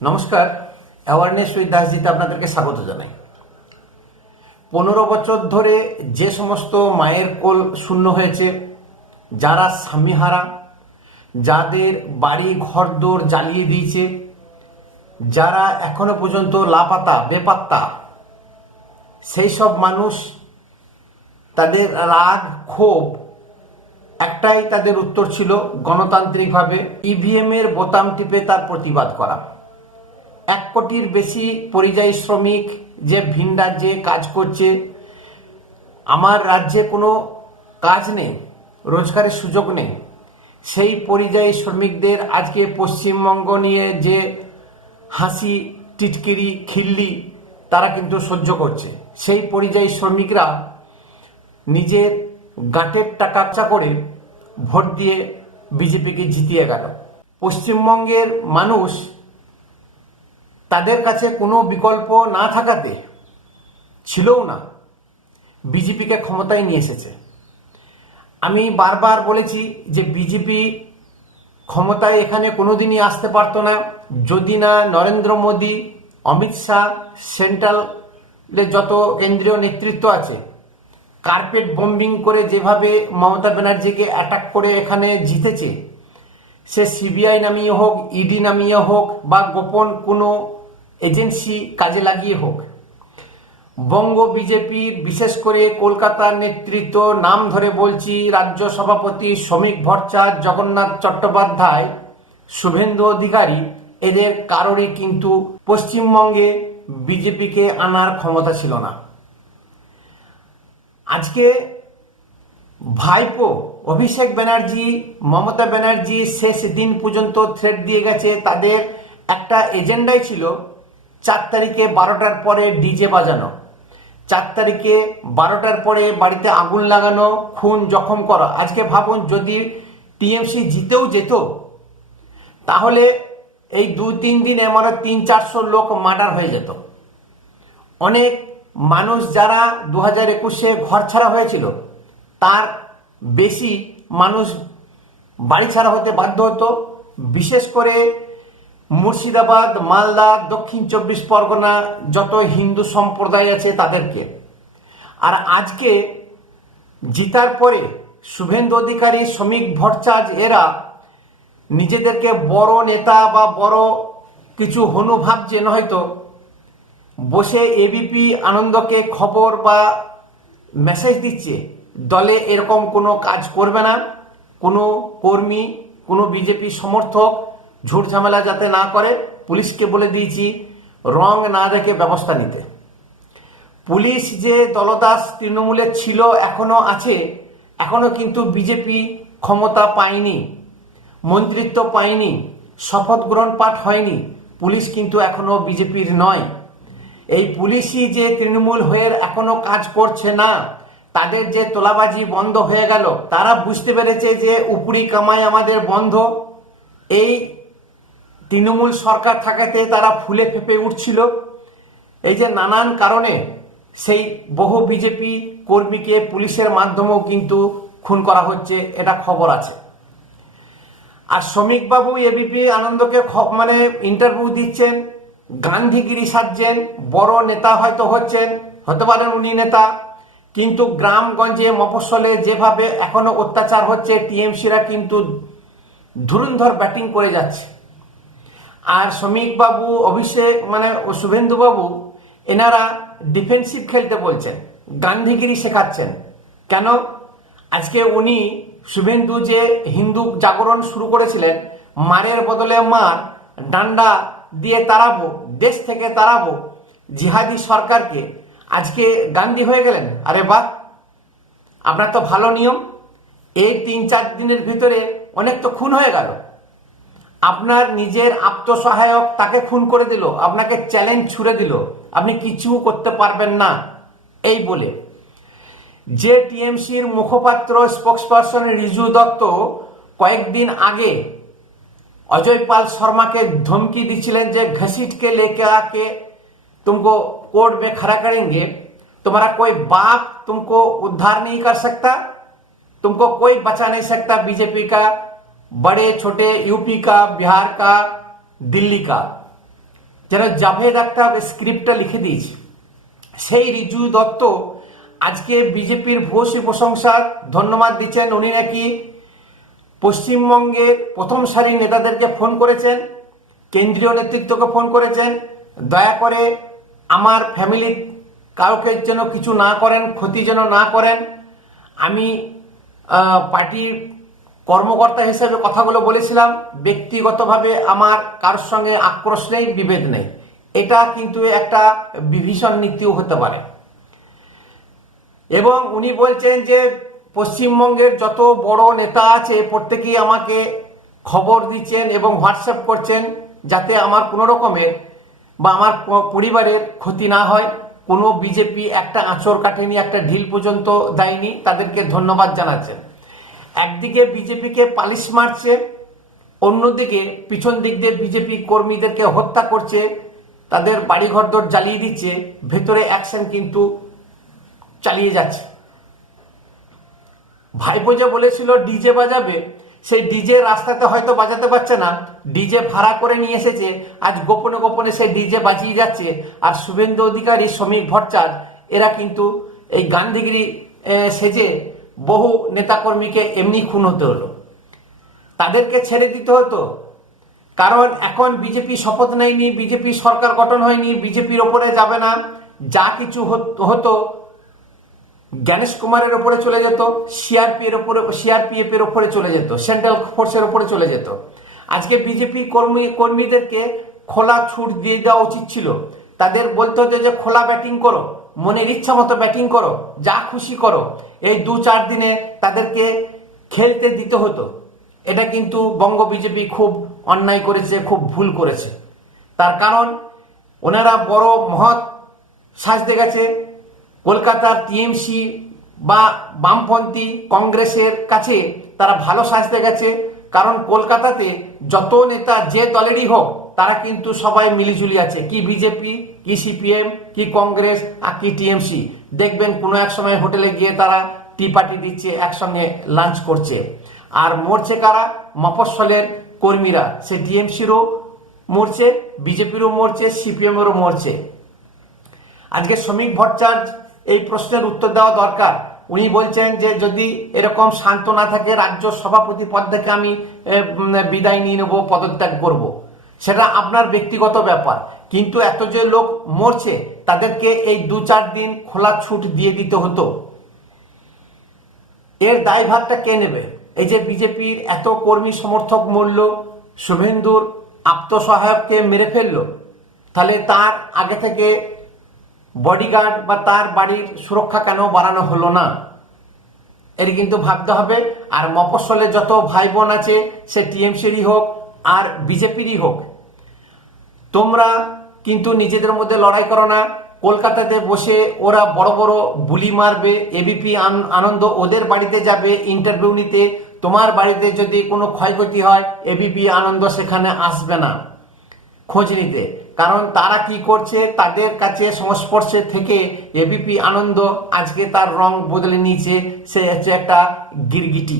নমস্কার, awareness with দাসজিতে আপনাদেরকে স্বাগত জানাই। 15 বছর ধরে যে সমস্ত মায়ের কোল শূন্য হয়েছে, যারা স্বামীহারা, যাদের বাড়ি ঘরদোর জ্বালিয়ে দিয়েছে, যারা এখনো পর্যন্ত লাপাতা বেপাত্তা, সেই সব মানুষ তাদের রাগ ক্ষোভ একটাই তাদের উত্তর ছিল গণতান্ত্রিকভাবে ইভিএম এর বোতাম টিপে তার প্রতিবাদ করা। 1 কোটির বেশি পরিযায়ী শ্রমিক যে ভিন রাজ্যে কাজ করছে, আমার রাজ্যে কোনো কাজ নেই, রোজগারের সুযোগ নেই, সেই পরিযায়ী শ্রমিকদের আজকে পশ্চিমবঙ্গ নিয়ে যে হাসি টিটকিরি খিল্লি তারা কিন্তু সহ্য করছে। সেই পরিযায়ী শ্রমিকরা নিজের গাঁটের টাকা খরচা করে ভোট দিয়ে বিজেপিকে জিতিয়ে গেল। পশ্চিমবঙ্গের মানুষ তাদের কাছে কোনো বিকল্প না থাকাতে, ছিলও না, বিজেপিকে ক্ষমতায় নিয়ে এসেছে। আমি বারবার বলেছি যে বিজেপি ক্ষমতায় এখানে কোনোদিনই আসতে পারতো না যদি না নরেন্দ্র মোদী, অমিত শাহ, সেন্ট্রালের যত কেন্দ্রীয় নেতৃত্ব আছে, কার্পেট বম্বিং করে যেভাবে মমতা ব্যানার্জিকে অ্যাটাক করে এখানে জিতেছে, সে সিবিআই নামিয়ে হোক, ইডি নামিয়ে হোক বা গোপন কোনো এজেন্সি কাজে লাগিয়ে হোক, বঙ্গ বিজেপির বিশেষ করে কলকাতার নেতৃত্ব, নাম ধরে বলছি, রাজ্য সভাপতি শ্রমিক ভট্টাচার্য, জগন্নাথ চট্টোপাধ্যায়, শুভেন্দু অধিকারী, এদের কারোরই কিন্তু পশ্চিমবঙ্গে বিজেপিকে আনার ক্ষমতা ছিল না। আজকে ভাইপো অভিষেক ব্যানার্জি, মমতা ব্যানার্জি শেষ দিন পর্যন্ত থ্রেট দিয়ে গেছে। তাদের একটা এজেন্ডাই ছিল 4 তারিখে 12টার পরে ডিজে বাজানো, 4 তারিখে 12টার পরে বাড়িতে আগুন লাগানো, খুন জখম করা। আজকে ভাবুন, যদি টিএমসি জিতেও যেত তাহলে এই 2-3 দিনে মানে 300-400 লোক মার্ডার হয়ে যেত। অনেক মানুষ যারা 2021-এ ঘর ছাড়া হয়েছিল, তার বেশি মানুষ বাড়ি ছাড়া হতে বাধ্য হতো। বিশেষ করে মুর্শিদাবাদ, মালদা, দক্ষিণ 24 পরগনা যত হিন্দু সম্প্রদায় আছে তাদেরকে। আর আজকে জিতার পরে শুভেন্দু অধিকারী, শ্রমিক ভট্টাচার্য এরা নিজেদেরকে বড় নেতা বা বড় কিছু হনু ভাবছে, নয়তো বসে এবিপি আনন্দকে খবর বা মেসেজ দিচ্ছে দলে এরকম কোনো কাজ করবে না, কোনো কর্মী, কোনো বিজেপি সমর্থক ঝুট ঝামেলা যাতে না করে। পুলিশকে বলে দিয়েছি রং না দেখে ব্যবস্থা নিতে। পুলিশ যে দলদাস তৃণমূলের ছিল, এখনো আছে, এখনো কিন্তু বিজেপি ক্ষমতা পায়নি, মন্ত্রিত্ব পায়নি, শপথ গ্রহণ পাঠ হয়নি, পুলিশ কিন্তু এখনো বিজেপির নয়। এই পুলিশই যে তৃণমূল হয়ে এখনো কাজ করছে না, তাদের যে তোলাবাজি বন্ধ হয়ে গেল, তারা বুঝতে পেরেছে যে উপরি কামাই আমাদের বন্ধ। এই তৃণমূল সরকার থাকাতে তারা ফুলে ফেঁপে উঠছিল। এই যে নানান কারণে সেই বহু বিজেপি কর্মীকে পুলিশের মাধ্যমেও কিন্তু খুন করা হচ্ছে, এটা খবর আছে। আর শ্রমিকবাবু এবিপি আনন্দকে মানে ইন্টারভিউ দিচ্ছেন, গান্ধীগিরি সাজছেন, বড় নেতা হয়তো হচ্ছেন, হতে পারেন উনি নেতা, কিন্তু গ্রামগঞ্জে মফস্বলে যেভাবে এখনো অত্যাচার হচ্ছে, টিএমসিরা কিন্তু ধুরন্ধর ব্যাটিং করে যাচ্ছে। আর শ্রমিকবাবু, অভিষেক মানে শুভেন্দু বাবু, এনারা ডিফেন্সিভ খেলতে বলছেন, গান্ধীগিরি শেখাচ্ছেন। কেন? আজকে উনি শুভেন্দু যে হিন্দু জাগরণ শুরু করেছিলেন, মারের বদলে মার, ডান্ডা দিয়ে তাড়াবো, দেশ থেকে তাড়াবো জিহাদি সরকারকে, আজকে গান্ধী হয়ে গেলেন। আরে বাহ, আপনার তো ভালো নিয়ম। এই 3-4 দিনের ভিতরে অনেক তো খুন হয়ে গেল। আপনার নিজের আত্মসহায়ক তাকে খুন করে দিল, আপনাকে চ্যালেঞ্জ ছুড়ে দিল, আপনি কিছু করতে পারবেন না এই বলে। যে টিএমসির মুখপাত্র স্পোক্সপারসন রিজু দত্ত কয়েকদিন আগে अजय पाल शर्मा के धमकी दिए जे घसीट के लेके आके तुमको कोर्ट में खड़ा करेंगे, तुम्हारा कोई बाप तुमको उद्धार नहीं कर सकता, तुमको कोई बचा नहीं सकता, बीजेपी का, बड़े छोटे, यूपी का, बिहार का, दिल्ली का। যেন জাভেদ একটা স্ক্রিপ্টটা লিখে দিয়েছে। সেই রিজু দত্ত আজকে বিজেপির ভূয়সী প্রশংসা ধন্যবাদ দিচ্ছেন। উনি নাকি পশ্চিমবঙ্গের প্রথম সারির নেতাদেরকে ফোন করেছেন, কেন্দ্রীয় নেতৃত্বকে ফোন করেছেন, দয়া করে আমার ফ্যামিলির কাউকে যেন কিছু না করেন, ক্ষতি যেন না করেন। আমি পার্টির কর্মকর্তা হিসেবে কথাগুলো বলেছিলাম, ব্যক্তিগতভাবে আমার কারোর সঙ্গে আক্রোশ নেই, বিভেদ নেই। এটা কিন্তু একটা বিভীষণ নীতিও হতে পারে। এবং উনি বলছেন যে পশ্চিমবঙ্গের যত বড় নেতা আছে প্রত্যেকেই আমাকে খবর দিচ্ছেন এবং হোয়াটসঅ্যাপ করছেন যাতে আমার কোনো রকমের বা আমার পরিবারের ক্ষতি না হয়। কোনো বিজেপি একটা আঁচড় কাটেনি, একটা ঢিল পর্যন্ত দেয়নি, তাদেরকে ধন্যবাদ জানাচ্ছেন। একদিকে বিজেপিকে পালিশ মারছে, অন্যদিকে পিছন দিক দিয়ে বিজেপি কর্মীদেরকে হত্যা করছে, তাদের বাড়িঘরদর জ্বালিয়ে দিচ্ছে, ভেতরে অ্যাকশন কিন্তু চালিয়ে যাচ্ছে। ভাইপো যে বলেছিল ডিজে বাজাবে, সেই ডিজে রাস্তাতে হয়তো বাজাতে পারছে না, ডিজে ভাড়া করে নিয়ে এসেছে, আজ গোপনে গোপনে সেই ডিজে বাজিয়ে যাচ্ছে। আর শুভেন্দু অধিকারী, শ্রমিক ভট্টাচার্য এরা কিন্তু এই গান্ধীগিরি সেজে বহু নেতাকর্মীকে এমনি খুন হতে হলো, তাদেরকে ছেড়ে দিতে হতো। কারণ এখন বিজেপি শপথ নেয়নি, বিজেপি সরকার গঠন হয়নি, বিজেপির ওপরে যাবে না। যা কিছু হতো জ্ঞানেশ কুমারের ওপরে চলে যেত, সিআরপিএফ এর ওপরে চলে যেত, সেন্ট্রাল ফোর্সের ওপরে চলে যেত। আজকে বিজেপি কর্মীদেরকে খোলা ছুট দিয়ে দেওয়া উচিত ছিল। তাদের বলতে হতো যে খোলা ব্যাটিং করো, মনের ইচ্ছা মতো ব্যাটিং করো, যা খুশি করো। এই 2-4 দিনে তাদেরকে খেলতে দিতে হতো। এটা কিন্তু বঙ্গ বিজেপি খুব অন্যায় করেছে, খুব ভুল করেছে। তার কারণ ওনারা বড় মহৎ সাজতে গেছে। কলকাতার টিএমসি বা বামপন্থী কংগ্রেসের কাছে তারা ভালো সাজতে গেছে। কারণ কলকাতাতে যত নেতা যে দলেরই হোক তারা কিন্তু সবাই মিলিঝুলি আছে, কি বিজেপি, কি সিপিএম, কি কংগ্রেস আর কি টিএমসি। দেখবেন কোনো এক সময় হোটেলে গিয়ে তারা টি পার্টি দিচ্ছে, একসঙ্গে লাঞ্চ করছে। আর মরছে কারা? মফস্বলের কর্মীরা। সে টিএমসিরও মরছে, বিজেপিরও মরছে, সিপিএমেরও মরছে। আজকে শ্রমিক ভট্টাচার্য এই প্রশ্নের উত্তর দেওয়া দরকার। উনি বলছেন যে যদি এরকম শান্ত না থাকে রাজ্য সভাপতি পদ থেকে আমি বিদায় নিয়ে নেবো, পদত্যাগ করব। সেটা আপনার ব্যক্তিগত ব্যাপার, কিন্তু এত যে লোক মরছে তাদেরকে এই 2-4 দিন খোলা ছুট দিয়ে দিতে হতো। এর দায়ভারটা কে নেবে? এই যে বিজেপির এত কর্মী সমর্থক মূল্য, শুভেন্দুর আত্মসহায়ককে মেরে ফেললো, তাহলে তার আগে থেকে বডিগার্ড বা তার বাড়ির সুরক্ষা কেন বাড়ানো হলো না? এর কিন্তু ভাবতে হবে। আর মফস্বলে যত ভাই বোন আছে, সে টিএমসিরই হোক আর বিজেপিরই হোক, তোমরা কিন্তু নিজেদের মধ্যে লড়াই করো না। কলকাতাতে বসে ওরা বড় বড় বুলি মারবে, এবিপি আনন্দ ওদের বাড়িতে যাবে ইন্টারভিউ নিতে। তোমার বাড়িতে যদি কোনো ক্ষয়ক্ষতি হয়, এবিপি আনন্দ সেখানে আসবে না খোঁজ নিতে। কারণ তারা কি করছে, তাদের কাছে সংস্পর্শে থেকে এবিপি আনন্দ আজকে তার রং বদলে নিয়েছে। সে হচ্ছে একটা গিরগিটি।